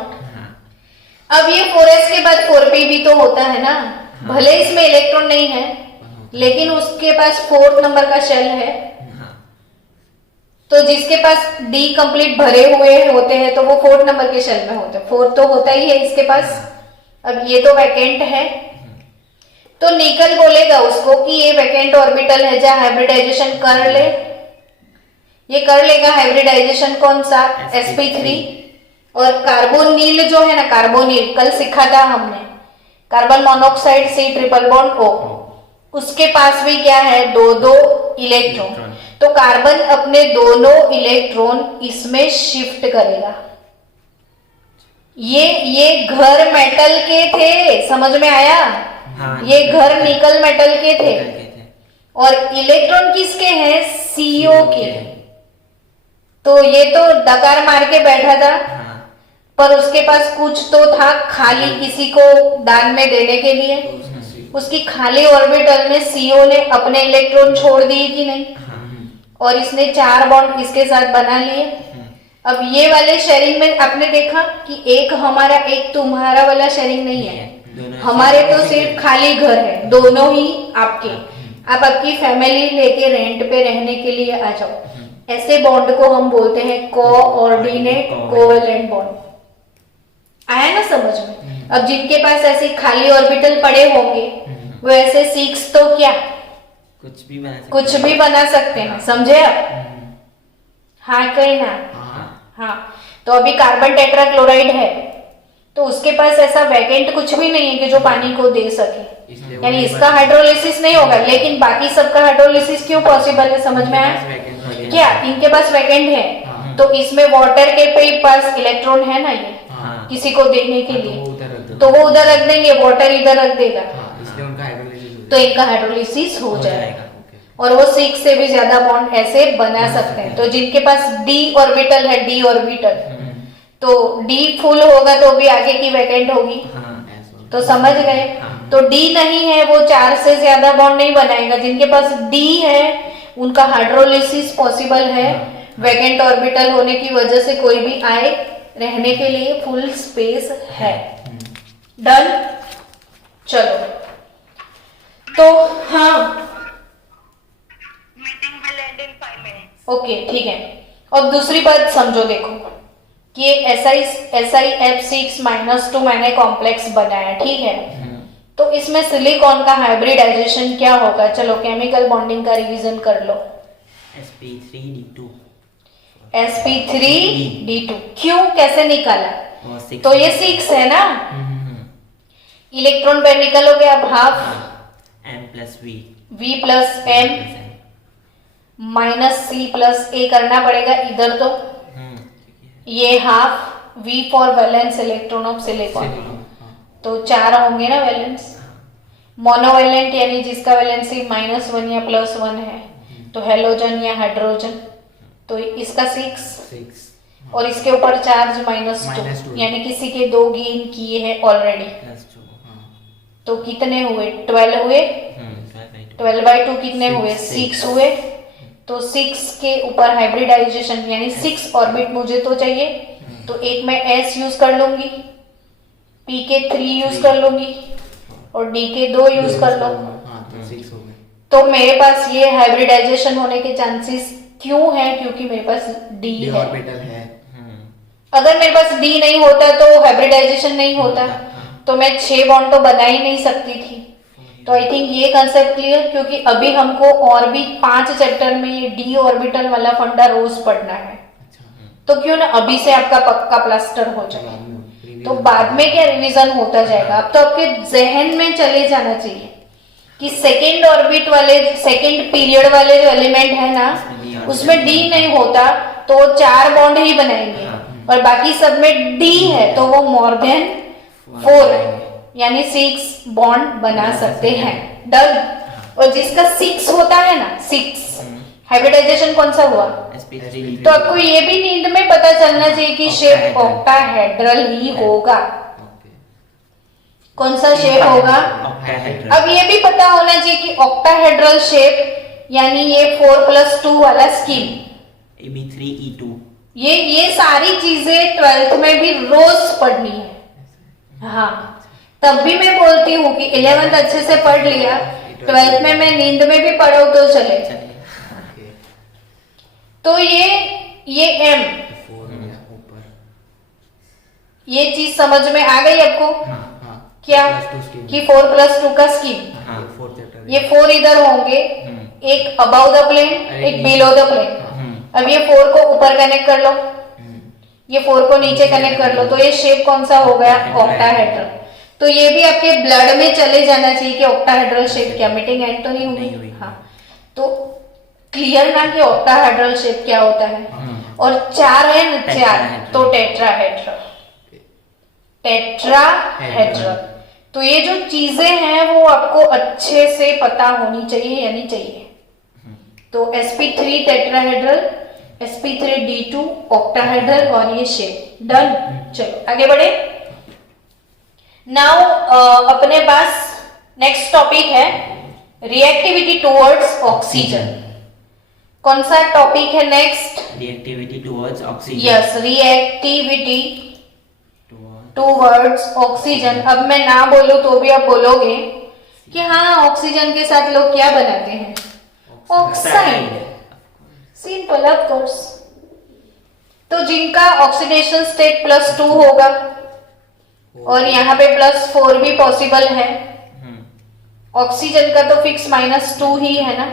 अब ये 4s के बाद 4p भी तो होता है ना, भले इसमें इलेक्ट्रॉन नहीं है लेकिन उसके पास 4th नंबर का शेल है, तो जिसके पास डी कंप्लीट भरे हुए होते हैं तो वो 4th नंबर के शेल में होते हैं, 4 तो होता ही है इसके पास। अब ये तो वैकेंट है, तो निकल बोलेगा उसको कि ये वैकेंट ऑर्बिटल है, जहां हाइब्रिडाइजेशन कर ले, ये कर लेगा हाइब्रिडाइजेशन, कौन सा, sp3। और कार्बोनिल जो है ना, कार्बोनिल कल सीखा था हमने, carbon monoxide C triple bond O, उसके पास भी क्या है, 2 इलेक्ट्रॉन। तो कार्बन अपने दोनों इलेक्ट्रॉन इसमें शिफ्ट करेगा। ये घर मेटल के थे, समझ में आया? हाँ, ये घर निकल मेटल के थे, और इलेक्ट्रॉन किसके हैं, CO के। तो ये तो डकार मार के बैठा था, पर उसके पास कुछ तो था खाली किसी को दान में देने के लिए, उसकी खाली ऑर्बिटल में CO ने अपने इलेक्ट्रॉन छोड़ दिए कि नहीं, और इसने 4 बॉन्ड इसके साथ बना लिए। अब ये वाले शेयरिंग में आपने देखा कि एक हमारा एक तुम्हारा वाला शेयरिंग नहीं है, हमारे तो सिर्फ खाली घर है, दोनों ही आपके। आप आपकी फैमिली लेके रेंट पे रहने के लिए आ जाओ, ऐसे बॉन्ड को हम बोलते हैं कोऑर्डिनेट कोवेलेंट बॉन्ड। आया ना समझ में? अब जिनके पास ऐसे खाली ऑर्बिटल पड़े होंगे वो ऐसे 6 तो क्या कुछ भी बना सकते हैं, समझे आप? हाँ कहीं ना? हाँ, तो अभी कार्बन टेट्राक्लोराइड है तो उसके पास ऐसा वैकेंट कुछ भी नहीं है कि जो पानी को दे सके, यानी इसका हाइड्रोलिसिस नहीं होगा, लेकिन बाकी सबका हाइड्रोलिसिस क्यों पॉसिबल है, समझ में आया क्या? इनके पास वैकेंट है, तो इसमें वाटर के पास इलेक्ट्रॉन है ना, ये किसी को देने के लिए, तो वो उधर रख देंगे, वाटर इधर रख देगा, तो इनका हाइड्रोलिसिस हो जाएगा, और वो 6 से भी ज्यादा बॉन्ड ऐसे बना सकते हैं। तो जिनके पास d ऑर्बिटल है, d ऑर्बिटल, तो d फुल होगा तो भी आगे की वैकेंट होगी, तो समझ गए? तो d नहीं है वो 4 से ज्यादा बॉन्ड नहीं बनाएगा, जिनके पास d है उनका हाइड्रोलिसिस पॉसिबल है, वैकेंट ऑर्बिटल होने की वजह से कोई भी आए, रहने के लिए फुल स्पेस है। डन? चलो, तो हाँ ओके ठीक है। और दूसरी बात समझो, देखो कि SiF6-2 मैंने कॉम्प्लेक्स बनाया, ठीक है, तो इसमें सिलिकॉन का हाइब्रिडाइजेशन क्या होगा? चलो केमिकल बॉन्डिंग का रिवीजन कर लो। sp3d2 क्यों, कैसे निकाला? तो ये 6 है ना, इलेक्ट्रॉन पेयर निकलोगे अब half v plus m minus c plus a करना पड़ेगा इधर, तो ये half v for valence electron of silicon, तो 4 होंगे ना वैलेंस। मोनोवैलेंट यानी जिसका वैलेंसी -1 या +1 है, तो हेलोजन या हाइड्रोजन, तो इसका 6 और इसके ऊपर चार्ज -2, यानी किसी के 2 गेन किए हैं ऑलरेडी, तो कितने हुए? 12 हुए, 12/2 कितने हुए? 6 हुए। तो 6 के ऊपर हाइब्रिडाइजेशन यानी 6 ऑर्बिट मुझे तो चाहिए, तो एक मैं s यूज कर लूंगी, p के 3 यूज कर लूंगी और d के 2 यूज कर लो, तो मेरे पास ये हाइब्रिडाइजेशन होने के चांसेस क्यों है? क्योंकि मेरे पास d है। अगर मेरे पास d नहीं होता तो हाइब्रिडाइजेशन नहीं होता, तो मैं 6 बॉन्ड तो बना ही नहीं सकती थी, तो आई थिंक ये कंसेप्ट क्लियर, क्योंकि अभी हमको और भी 5 चैप्टर में ये डी ऑर्बिटल वाला फंडा रोज पढ़ना है। तो क्यों ना अभी से आपका पक्का प्लास्टर हो जाए, तो बाद में क्या रिवीजन होता जाएगा। अब तो आपके जहन में चले जाना चाहिए कि सेकेंड ऑर्बिट वाले, सेकेंड पीरियड वाले जो एलिमेंट है ना, उसमें डी नहीं होता तो 4 बॉन्ड ही बनाएंगे, और बाकी सब में डी है तो वो मोर देन 4 यानी 6 बॉन्ड बना सकते हैं। डन। और जिसका 6 होता है ना, 6 हाइब्रिडाइजेशन कौन सा हुआ, तो आपको ये भी नींद में पता चलना चाहिए कि शेप ऑक्टाहेड्रल ही होगा। कौन सा शेप होगा? अब ये भी पता होना चाहिए कि ऑक्टाहेड्रल शेप यानी ये 4+2 वाला स्कीम, AB3E2, ये सारी चीजें 12th में भी रोज पढ़नी है। हाँ, तब भी मैं बोलती हूँ कि 11th अच्छे से पढ़ लिया, 12th में मैं नींद में भी पढ़ो तो चले। तो ये M, ये चीज समझ में आ गई आपको? क्या कि 4+2 का स्कीम, ये 4 इधर होंगे, एक अबाउ द प्लेन, एक बिलो द प्लेन। अब ये 4 को ऊपर कनेक्ट कर लो, ये 4 को नीचे कनेक्ट कर लो, तो ये शेप कौन सा हो गया? ऑक्टाहेड्रल। तो ये भी आपके ब्लड में चले जाना चाहिए कि ऑक्टाहेड्रल शेप क्या, मीटिंग एंड तो नहीं हुई? हाँ, तो क्लियर ना कि ऑक्टाहेड्रल शेप क्या होता है। और 4 है ना, 4 तो टेट्राहेड्रल, टेट्राहेड्रल। तो ये जो चीजें हैं वो आपको अच्छे से पता होनी चाहिए, यानी चाहिए। तो sp3 टेट्राहेड्रल, sp3d2 ऑक्टाहेड्रल, और ये शेप। डन। चलो आगे बढ़े। नाउ अपने पास नेक्स्ट टॉपिक है रिएक्टिविटी टुवर्ड्स ऑक्सीजन। कौन सा टॉपिक है next? Reactivity towards oxygen. Yes, reactivity towards oxygen. अब मैं ना बोलूं तो भी आप बोलोगे कि हाँ, ऑक्सीजन के साथ लोग क्या बनाते हैं? ऑक्साइड। Simple, of course. तो जिनका ऑक्सीडेशन स्टेट +2 होगा, और यहाँ पे +4 भी पॉसिबल है। ऑक्सीजन का तो फिक्स -2 ही है ना,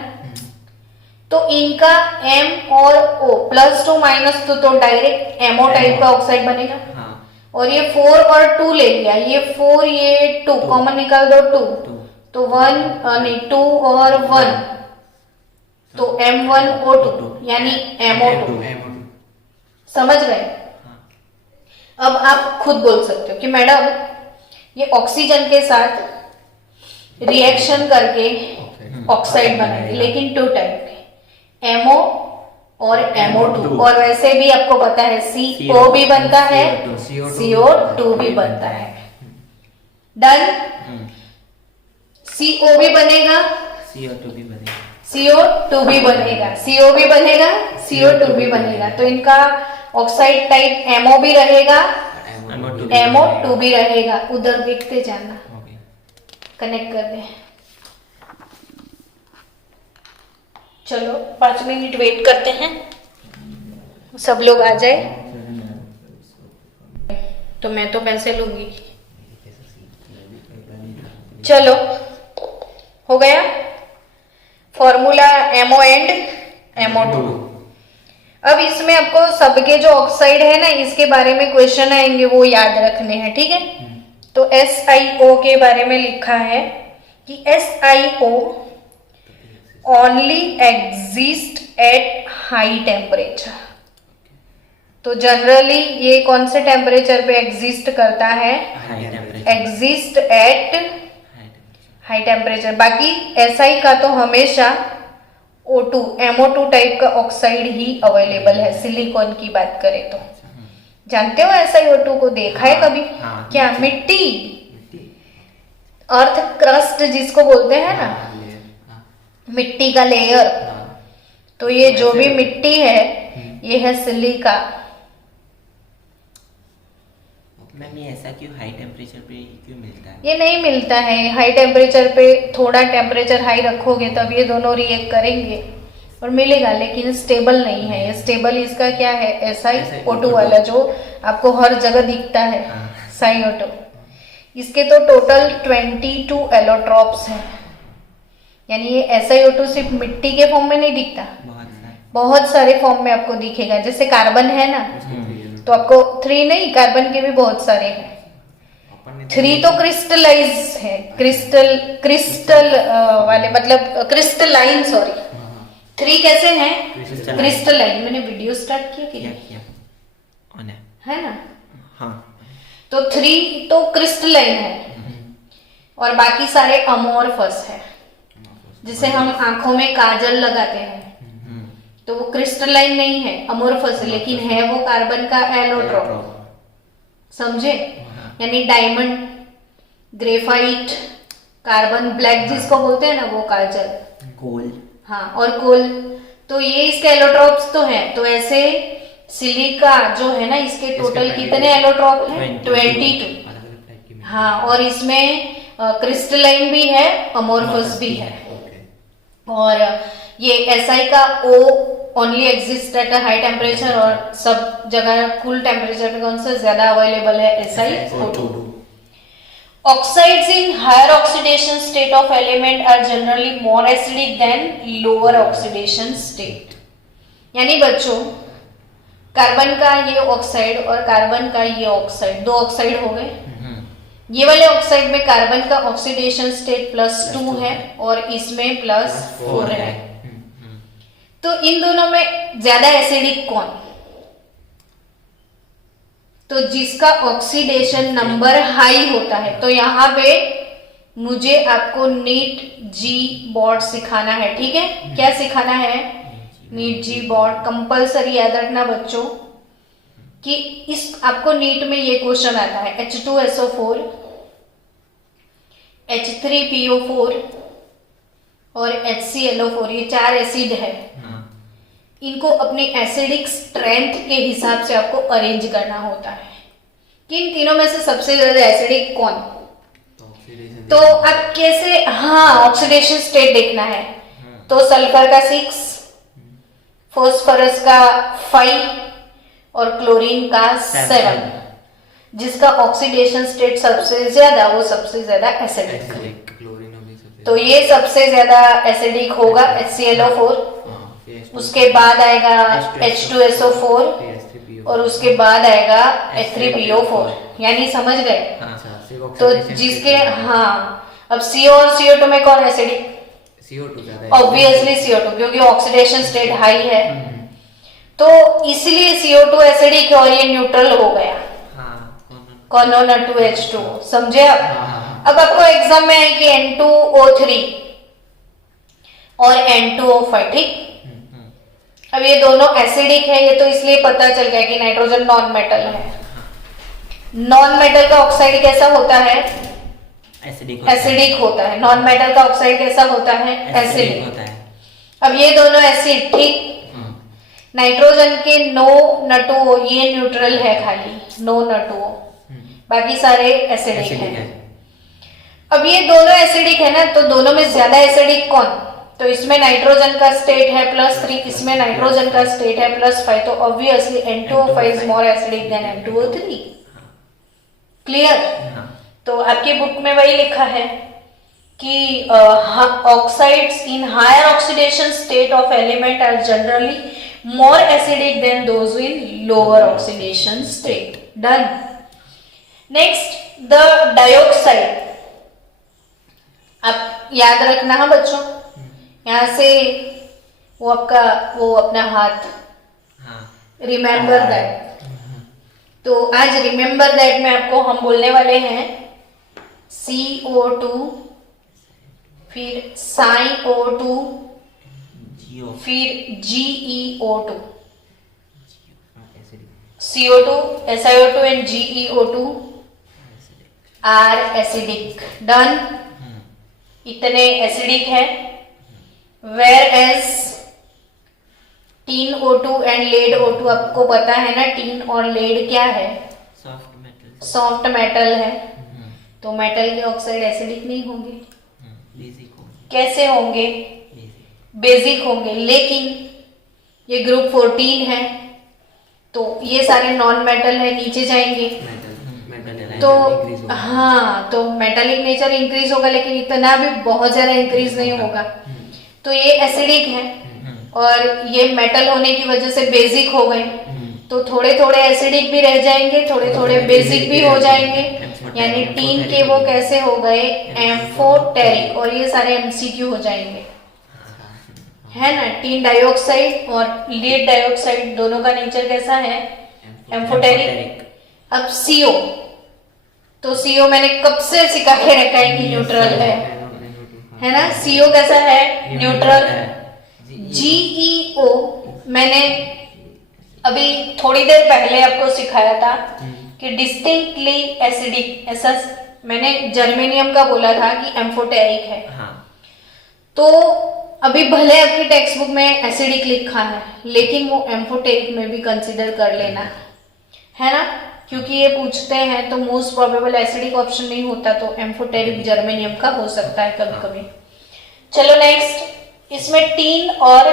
तो इनका M और O +2 -2 तो डायरेक्ट MO टाइप का ऑक्साइड बनेगा। और ये 4 और 2 ले लिया, ये 4 ये 2 कॉमन निकाल दो, 2 तो 1 नहीं 2 और 1 तो M1O2 यानी MO2। समझ गए? अब आप खुद बोल सकते हो कि मैडम ये ऑक्सीजन के साथ रिएक्शन करके ऑक्साइड बनाएंगे, लेकिन 2 टाइप के, MO और MO2। और वैसे भी आपको पता है CO भी बनता है, CO2 भी बनता है। डन। CO भी बनेगा, CO2 भी बनेगा, CO2 भी बनेगा, CO भी बनेगा, CO2 भी बनेगा। तो इनका ऑक्साइड टाइप MO भी रहेगा, MO2 भी रहेगा। उधर देखते जाना, कनेक्ट कर दे। चलो 5 मिनट वेट करते हैं, सब लोग आ जाए, तो मैं तो पैसे लूंगी। चलो हो गया फॉर्मूला MO एंड MO2। अब इसमें आपको सबके जो ऑक्साइड है ना, इसके बारे में क्वेश्चन आएंगे, वो याद रखने हैं, ठीक है? तो SiO के बारे में लिखा है कि SiO only exist at high temperature. तो जनरली ये कौन से टेम्परेचर पे एग्जिस्ट करता है? Exist at high temperature. बाकी SI का तो हमेशा O2 MO2 टाइप का ऑक्साइड ही अवेलेबल है। सिलिकॉन की बात करें तो जानते हो SiO2 को देखा है कभी? क्या? मिट्टी, अर्थ क्रस्ट जिसको बोलते हैं ना, मिट्टी का लेयर। तो ये जो भी मिट्टी है ये है सिलिका। मैम ये ऐसा क्यों हाई टेम्परेचर पे क्यों मिलता है? ये नहीं मिलता है हाई टेम्परेचर पे, थोड़ा टेम्परेचर हाई रखोगे तब ये दोनों रिएक्ट करेंगे और मिलेगा, लेकिन स्टेबल नहीं है ये। स्टेबल इसका क्या है? SiO2 वाला जो आपको हर जगह दिखता है, SiO2। इसके तो टोटल 22 एलोट्रॉप्स हैं। यानी ये SiO2 सिर्फ मिट्टी के फॉर्म में नहीं दिखता, बहुत सारे फॉर्म में आपको दिखेगा। जैसे कार्बन है ना, तो आपको 3 नहीं, कार्बन के भी बहुत सारे हैं। 3 तो क्रिस्टलाइज है, क्रिस्टल वाले, मतलब क्रिस्टलाइन, सॉरी। 3 कैसे हैं? क्रिस्टलाइन। मैंने वीडियो स्टार्ट किया ऑन है ना? हाँ। तो 3 तो क्रिस्टलाइन है और बाकी सारे अमोर्फस है। जिसे हम आंखों में काजल लगाते हैं तो वो क्रिस्टलाइन नहीं है, अमोर्फस है, लेकिन है वो कार्बन का एलोट्रोप। समझे? यानी डायमंड, ग्रेफाइट, कार्बन ब्लैक जिसको बोलते हैं ना, वो काजल, कोल। हाँ, और कोल। तो ये इसके एलोट्रोप्स तो हैं। तो ऐसे सिलिका जो है ना, इसके टोटल कितने एलोट्रोप हैं? 22। हाँ, और इसमें क्रिस्टलाइन भी है, अमोर्फस भी है। और ये SI का O only exist at a high temperature, और सब जगह कूल टेम्परेचर पे कौन सा ज्यादा अवेलेबल है? SiO2। Oxides in higher oxidation state of element are generally more acidic than lower oxidation state। यानी बच्चों, कार्बन का ये ऑक्साइड और कार्बन का ये ऑक्साइड, 2 ऑक्साइड हो गए। ये वाले ऑक्साइड में कार्बन का ऑक्सीडेशन स्टेट +2 है और इसमें +4 है। तो इन दोनों में ज्यादा एसिडिक कौन? तो जिसका ऑक्सीडेशन नंबर हाई होता है। तो यहाँ पे मुझे आपको नीट जी बोर्ड सिखाना है, ठीक है? क्या सिखाना है? नीट जी बोर्ड कंपलसरी याद रखना बच्चों, कि इस आपको नीट में ये क्वेश्चन आता है, H2SO4, H3PO4 और HClO4, ये 4 एसिड है। इनको अपनी एसिडिक स्ट्रेंथ के हिसाब से आपको अरेंज करना होता है कि इन तीनों में से सबसे ज्यादा एसिडिक कौन। तो अब कैसे, हाँ, ऑक्सीडेशन स्टेट देखना है। तो सल्फर का 6, फास्फोरस का 5 और क्लोरीन का 7। जिसका ऑक्सीडेशन स्टेट सबसे ज्यादा, वो सबसे ज्यादा एसिडिक। तो ये सबसे ज्यादा एसिडिक होगा HClO4, उसके बाद आएगा H2SO4 और उसके बाद आएगा H3PO4। यानी समझ गए? तो जिसके, हाँ, अब CO और CO2 में कौन एसिडिक? ऑब्वियसली CO2, क्योंकि ऑक्सीडेशन स्टेट हाई है। तो इसलिए CO2 एसिडिक है और ये न्यूट्रल हो गया, कौन? N2H2। समझे आप? अब आपको एग्जाम में है कि N2O3 और N2O5, ठीक? अब ये दोनों एसिडिक है, ये तो इसलिए पता चल गया कि नाइट्रोजन नॉन मेटल है। नॉन मेटल का ऑक्साइड कैसा होता है? एसिडिक होता है। नॉन मेटल का ऑक्साइड कैसा होता है? एसिडिक होता है। अब ये दोनों एसिड, ठीक? नाइट्रोजन के नो N2O, ये न्यूट्रल है खाली, नो N2O, बाकी सारे एसिडिक हैं। अब ये दोनों एसिडिक है ना, तो दोनों में ज्यादा एसिडिक कौन? तो इसमें नाइट्रोजन का स्टेट है +3, इसमें नाइट्रोजन का स्टेट है +5, तो obviously N2O5 is more acidic than N2O3। Clear? तो आपकी बुक में वही लिखा है कि oxides in higher oxidation state of element are generally more acidic than those in lower oxidation state. Done. Next, the dioxide. आप याद रखना है बच्चों, यहाँ से वो आपका, वो अपना हाथ, रिमेम्बर दैट। तो आज रिमेम्बर दैट में आपको हम बोलने वाले हैं CO2, फिर SiO2, फिर GeO2। CO2, SiO2 and GeO2 are acidic। Done. इतने एसिडिक है। Whereas tin O2 and lead O2, आपको पता है ना टीन और लेड क्या है? सॉफ्ट मेटल है। तो मेटल के ऑक्साइड एसिडिक नहीं होंगे, कैसे होंगे? बेसिक होंगे। लेकिन ये ग्रुप 14 है, तो ये सारे नॉन मेटल है, नीचे जाएंगे तो increase होगा। हाँ, तो मेटालिक नेचर इंक्रीज होगा, लेकिन इतना भी बहुत ज्यादा इंक्रीज नहीं होगा। तो ये एसिडिक है और ये मेटल होने की वजह से बेसिक हो गए, तो थोड़े थोड़े एसिडिक भी रह जाएंगे, थोड़े थोड़े बेसिक भी हो जाएंगे, यानी टीन के वो कैसे हो गए, एम्फोटेरिक। और ये सारे एमसीक्यू हो जाएंगे, है ना। टीन डाइऑक्साइड और लीड डाइऑक्साइड दोनों का नेचर कैसा है, एम्फोटेरिक। अब सीओ, तो सीओ मैंने कब से सिखा के रखा है कि न्यूट्रल है ना। सीओ कैसा है, न्यूट्रल। जीईओ मैंने अभी थोड़ी देर पहले आपको सिखाया था कि डिस्टिंक्टली एसिडिक, ऐसा मैंने जर्मेनियम का बोला था कि एम्फोटेरिक है। तो अभी भले आपकी टेक्स्ट बुक में एसिडिक लिखा है, लेकिन वो एम्फोटेरिक में भी कंसिडर कर लेना, है ना, क्योंकि ये पूछते हैं तो मोस्ट प्रोबेबल एसिडिक ऑप्शन नहीं होता, तो एम्फोटेरिक जर्मेनियम का हो सकता है कभी कभी। चलो नेक्स्ट, इसमें टीन और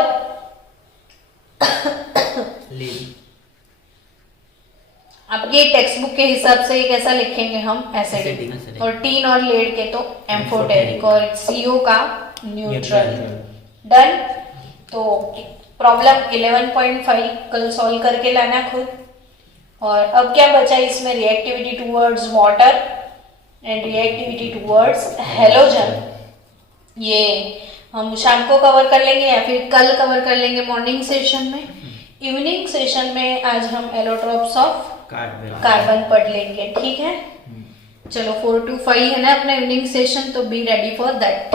आपके टेक्स्ट बुक के हिसाब से कैसा लिखेंगे हम, एसिडिक, और टीन और लेड के तो एम्फोटेरिक, और सीओ का न्यूट्रल। डन। तो प्रॉब्लम 11.5 कल सॉल्व करके लाना खुद। और अब क्या बचा इसमें, reactivity towards water and reactivity towards halogen. ये हम शाम को कवर कर लेंगे या फिर कल कवर कर लेंगे मॉर्निंग सेशन में। इवनिंग सेशन में आज हम एलोट्रॉप्स ऑफ कार्बन पढ़ लेंगे, ठीक है। चलो 4 to 5 है ना अपना इवनिंग सेशन, तो बी रेडी फॉर दैट।